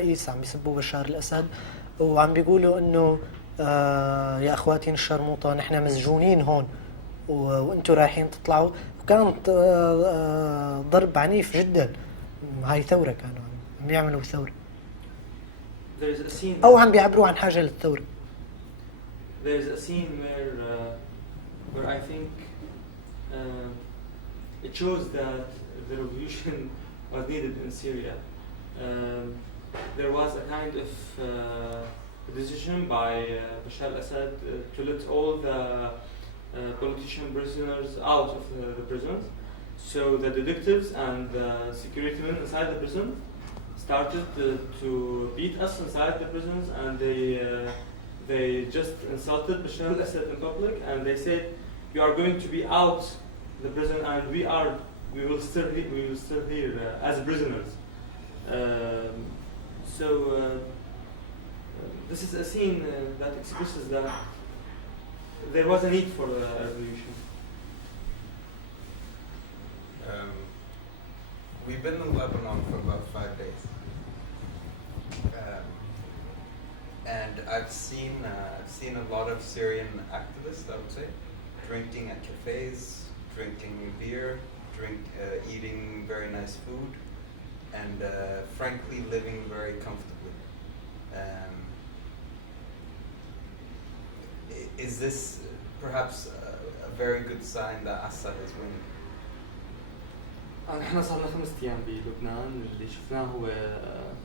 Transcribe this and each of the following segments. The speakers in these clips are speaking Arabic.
رئيس عم يسبوا بشار الأسد وعم بيقولوا إنه يا أخواتي الشرموطة نحن مسجونين هون وأنتوا رايحين تطلعوا. وكانت ضرب عنيف جدا. هاي ثورة، كانوا عم بيعملوا ثورة أو عم بيعبروا عن حاجة للثورة. There's a scene where I think it shows that the revolution was needed in Syria. There was a kind of decision by Bashar al-Assad to let all the politician prisoners out of the prisons. So the detectives and the security men inside the prison started to beat us inside the prisons, and they just insulted Bashar al-Assad in public, and they said, "You are going to be out the prison, and we will still here as prisoners." So this is a scene that expresses that there was a need for a revolution. We've been in Lebanon for about 5 days, and I've seen a lot of Syrian activists, I would say, drinking at cafes, drinking beer, eating very nice food, and frankly living very comfortably. Is this perhaps a very good sign that Assad is winning? نحن صار لنا 5 أيام بلبنان، اللي شفناه هو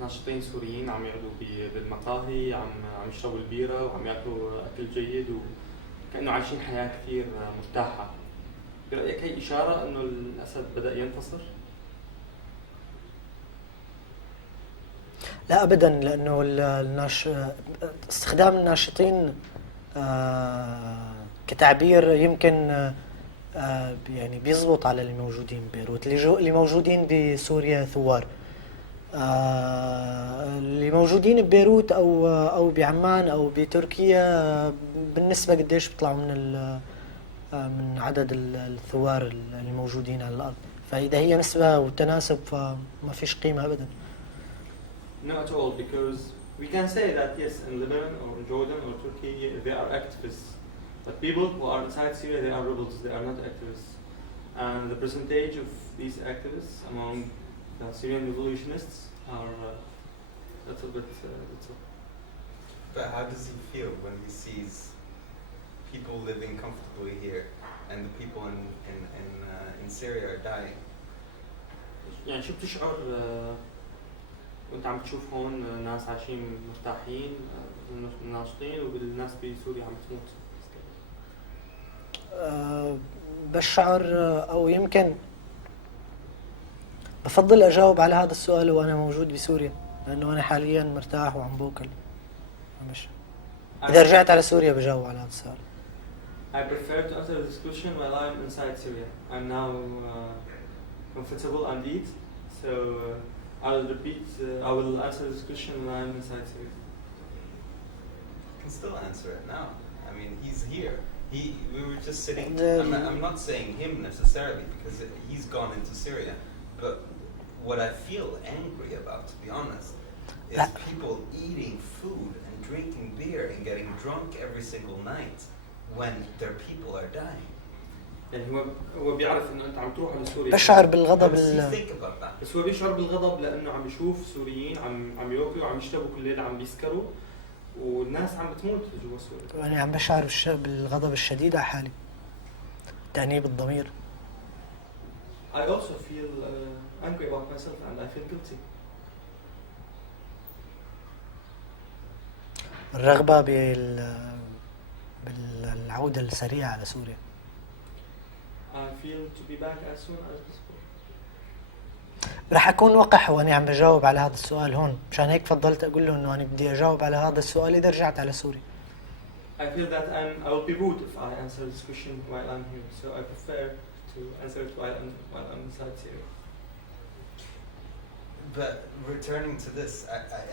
ناشطين سوريين عم يقعدوا بالمقاهي، عم يشربوا البيرة وعم ياكلوا أكل جيد، وكأنه عايشين حياة كثير مرتاحة. برأيك هي إشارة إنه الأسد بدأ ينتصر؟ لا أبدا، لأنه استخدام الناشطين كتعبير يمكن يعني بيزبط على اللي موجودين ببيروت. اللي موجودين بسوريا ثوار، اللي موجودين ببيروت أو بعمان أو بتركيا بالنسبة قديش بيطلعوا من عدد الثوار الموجودين على الأرض. فإذا هي نسبة وتناسب فما فيش قيمة أبدا. Not at all, because we can say that yes, in Lebanon or Jordan or Turkey they are activists, but people who are inside Syria, they are rebels, they are not activists. And the percentage of these activists among the Syrian revolutionists are a little bit little. But how does he feel when he sees people living comfortably here and the people in Syria are dying? يعني شو بتشعر وانت عم تشوف هون ناس عايشين مرتاحين ناشطين والناس بسوريا عم تموت؟ بشعر أو يمكن بفضل أجاوب على هذا السؤال وأنا موجود بسوريا، لأنه أنا حاليا مرتاح وعم بوكل. إذا رجعت على سوريا بجاوب على هذا السؤال. I prefer to answer this question while I'm inside Syria. I'm now comfortable and eat, so I will repeat. I will answer this question when I'm inside Syria. You can still answer it now. I mean, he's here. We were just sitting. I'm not saying him necessarily because he's gone into Syria, but what I feel angry about, to be honest, is people eating food and drinking beer and getting drunk every single night when their people are dying. يعني هو بيعرف انه انت عم تروح على سوريا. بشعر بالغضب بس هو بيشعر بالغضب لانه عم بيشوف سوريين عم ياكلوا وعم يشربوا كل ليله، عم بيسكروا والناس عم بتموت جوا سوريا. يعني عم بشعر بالغضب الشديد على حالي، تأنيب الضمير. I also feel angry about myself and I feel guilty. الرغبة بالعودة السريعة على سوريا. I feel to be back as soon as possible. رح أكون وقح وأنا عم بجاوب على هذا السؤال هون، مشان هيك فضلت أقول له إنه أنا بدي أجاوب على هذا السؤال إذا رجعت على سوريا. I feel that I will be rude if I answer this question while I'm here, so I prefer to answer it while I'm inside Syria. But returning to this,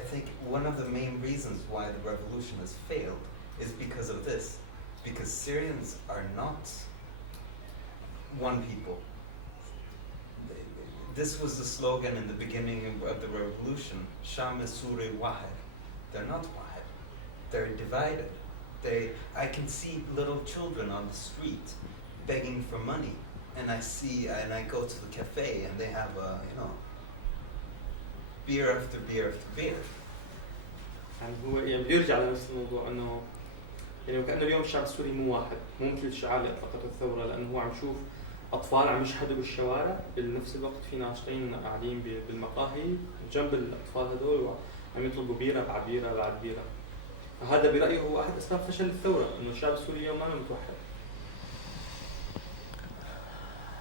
I think one of the main reasons why the revolution has failed is because of this, because Syrians are not one people. this was the slogan in the beginning of the revolution. Sham Suri Wahid. They're not Wahid. They're divided. I can see little children on the street begging for money, and I go to the cafe and they have beer after beer after beer. يعني هو يعني بيرجع لنفس الموضوع انه يعني وكأنه اليوم الشعب السوري مو واحد، مو مثل الشعار اللي اطلقته الثوره، لانه هو عم يشوف اطفال عم يشحدوا بالشوارع، بنفس الوقت في ناشطين قاعدين بالمقاهي جنب الاطفال هذول وعم يطلبوا بيره بعد بيره بعد بيره. فهذا برايي هو احد اسباب فشل الثوره، انه الشعب السوري اليوم ما متوحد.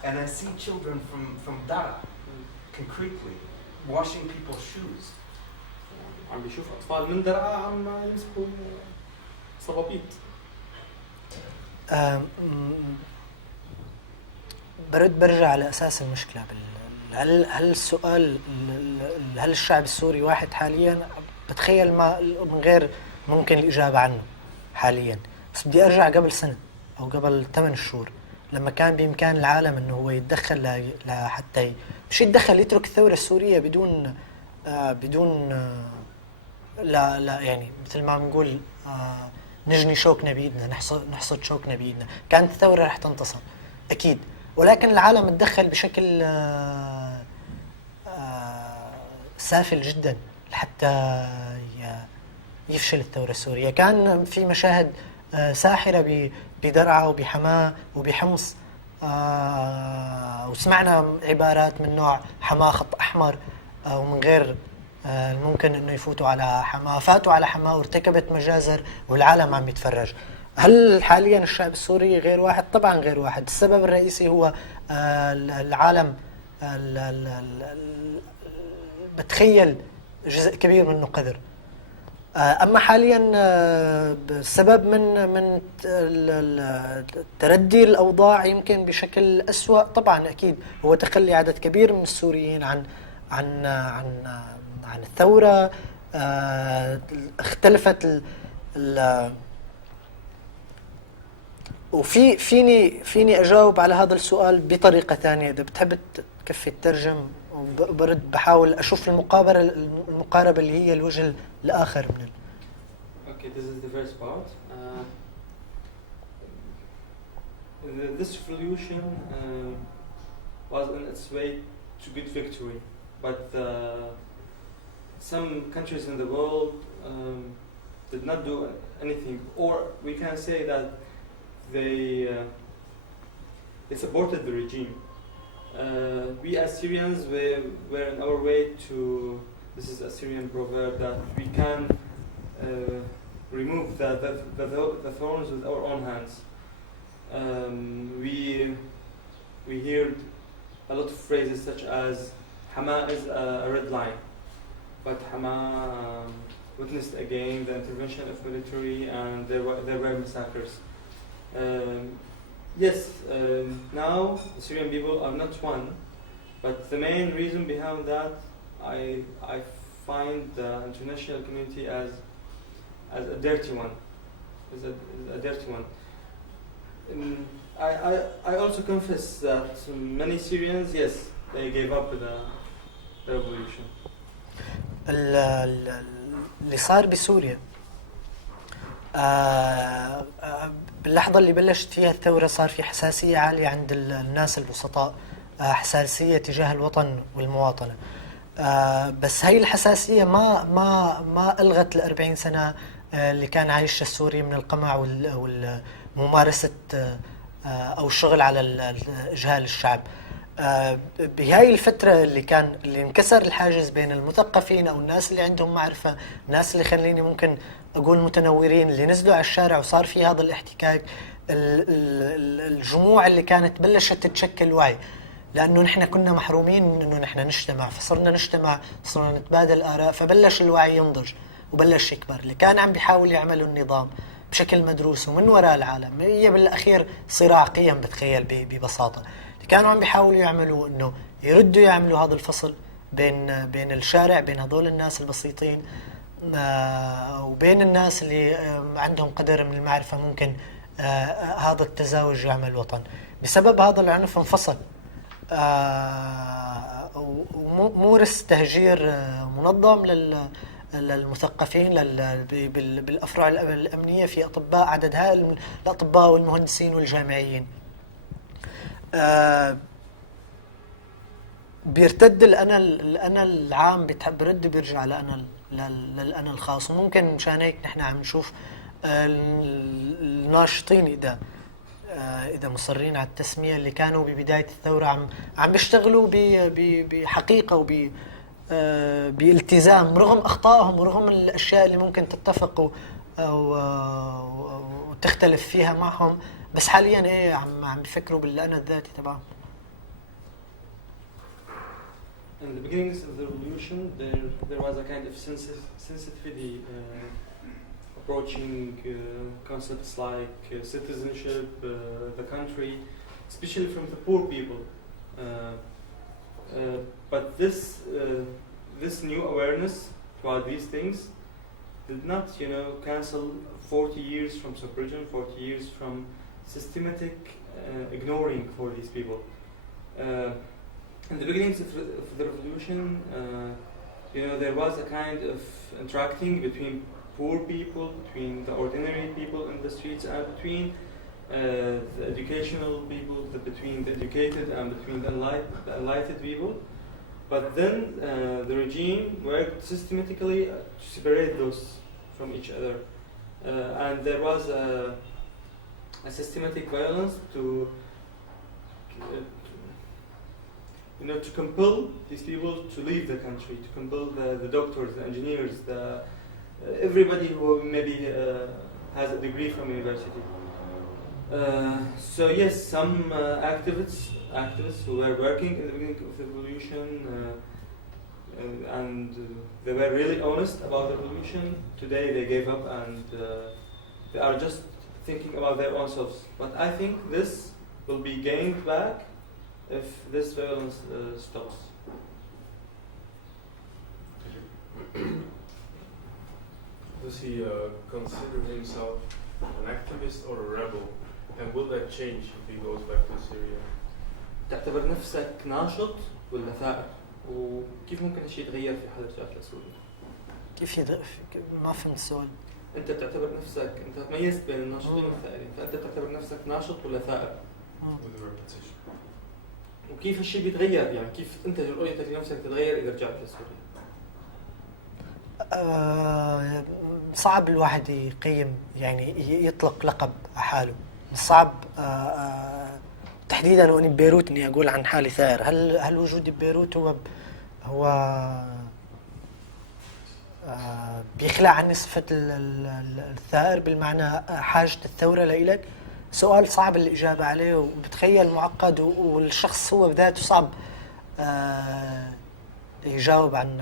And I see children from Dara, concretely, washing people's shoes. عم بيشوف اطفال من درعا عم يمسكوا صبابيط. برجع على اساس المشكله هل السؤال هل الشعب السوري واحد حاليا؟ بتخيل ما من غير ممكن الاجابه عنه حاليا، بس بدي ارجع قبل سنه او قبل 8 شهور لما كان بامكان العالم انه هو يتدخل لحتى مش يتدخل، يترك الثوره السوريه بدون لا يعني مثل ما بنقول نجني شوكنا بايدنا، نحصد شوكنا بايدنا. كانت الثوره رح تنتصر اكيد، ولكن العالم تدخل بشكل سافل جدا لحتى يفشل الثوره السوريه. كان في مشاهد ساحره بدرعا وبحماه وبحمص، وسمعنا عبارات من نوع حماه خط احمر، ومن غير ممكن انه يفوتوا على حماه، فاتوا على حماه وارتكبت مجازر والعالم عم يتفرج. هل حاليا الشعب السوري غير واحد؟ طبعا غير واحد. السبب الرئيسي هو العالم بتخيل جزء كبير منه قذر. اما حاليا السبب من تردي الاوضاع يمكن بشكل اسوأ، طبعا اكيد هو تخلي عدد كبير من السوريين عن الثوره. اختلفت فيني اجاوب على هذا السؤال بطريقه ثانيه. اذا بتحب تكفي الترجم وبرد بحاول اشوف المقاربه اللي هي الوجه الاخر من Okay, this is the first part. This revolution was on its way to good victory, but some countries in the world did not do anything, or we can say that they supported the regime. We as Syrians were on our way to, this is a Syrian proverb, that we can remove the thorns with our own hands. We heard a lot of phrases such as Hama is a red line, but Hama witnessed again the intervention of military and there were massacres. Yes, now the Syrian people are not one, but the main reason behind that I find the international community as a dirty one. Is a dirty one. I also confess that many Syrians, yes, they gave up with the revolution. اللي صار بسوريا باللحظة اللي بلشت فيها الثورة صار في حساسية عالية عند الناس البسطاء، حساسية تجاه الوطن والمواطنة. بس هاي الحساسية ما ألغت ال40 سنة اللي كان عايشها السوري من القمع والممارسة أو الشغل على إجهال الشعب. بهاي الفترة اللي انكسر الحاجز بين المثقفين أو الناس اللي عندهم معرفة، الناس اللي خليني ممكن أقول متنورين، اللي نزلوا على الشارع وصار في هذا الاحتكاك، الجموع اللي كانت بلشت تتشكل وعي، لأنه نحن كنا محرومين من أنه نحن نجتمع، فصرنا نجتمع، صرنا نتبادل آراء، فبلش الوعي ينضج وبلش يكبر. اللي كان عم بيحاول يعملوا النظام بشكل مدروس ومن وراء العالم، هي بالأخير صراع قيم بتخيل ببساطة. اللي كانوا عم بيحاولوا يعملوا أنه يردوا يعملوا هذا الفصل بين الشارع، بين هذول الناس البسيطين وبين الناس اللي عندهم قدر من المعرفة، ممكن هذا التزاوج يعمل وطن. بسبب هذا العنف انفصل ومورس تهجير منظم للمثقفين بالأفرع الأمنية في أطباء، عدد هائل من الأطباء والمهندسين والجامعيين. بيرتد الأنا العام برد بيرجع للأنا الخاص. وممكن مشان هيك نحن عم نشوف الناشطين إذا مصرين على التسمية اللي كانوا ببداية الثورة عم بيشتغلوا بحقيقة بالتزام رغم أخطائهم ورغم الأشياء اللي ممكن تتفق وتختلف فيها معهم، بس حاليا عم بيفكروا بالأنا الذاتي تبعهم. In the beginnings of the revolution, there was a kind of sensitivity approaching concepts like citizenship, the country, especially from the poor people. But this new awareness about these things did not, cancel 40 years from suppression, 40 years from systematic ignoring for these people. In the beginnings of the revolution, there was a kind of interacting between poor people, between the ordinary people in the streets, and between the educational people, between the educated and between the enlightened people. But then the regime worked systematically to separate those from each other. And there was a systematic violence to compel these people to leave the country, to compel the doctors, the engineers, everybody who maybe has a degree from university. So yes, some activists who were working in the beginning of the revolution and they were really honest about the revolution, today they gave up and they are just thinking about their own selves. But I think this will be gained back if this violence stops. Does he consider himself an activist or a rebel? And will that change if he goes back to Syria? تعتبر نفسك ناشط ولا ثائر؟ وكيف ممكن هالشيء يتغير في حال رجعت لسوريا؟ ما فهمت السؤال. أنت بتعتبر نفسك، أنت تميزت بين الناشطين والثائرين، فأنت بتعتبر نفسك ناشط ولا ثائر؟ وكيف هالشيء بيتغير؟ يعني كيف أنت رؤيتك لنفسك تتغير إذا رجعت لسوريا؟ صعب الواحد يقيم، يعني يطلق لقب حاله. صعب تحديدا وأنا ببيروت إني أقول عن حالي ثائر. هل وجودي ببيروت هو بيخلع عني صفة الثائر بالمعنى حاجة الثورة لإلك؟ سؤال صعب الإجابة عليه وبتخيل معقد والشخص هو بذاته صعب يجاوب عنه.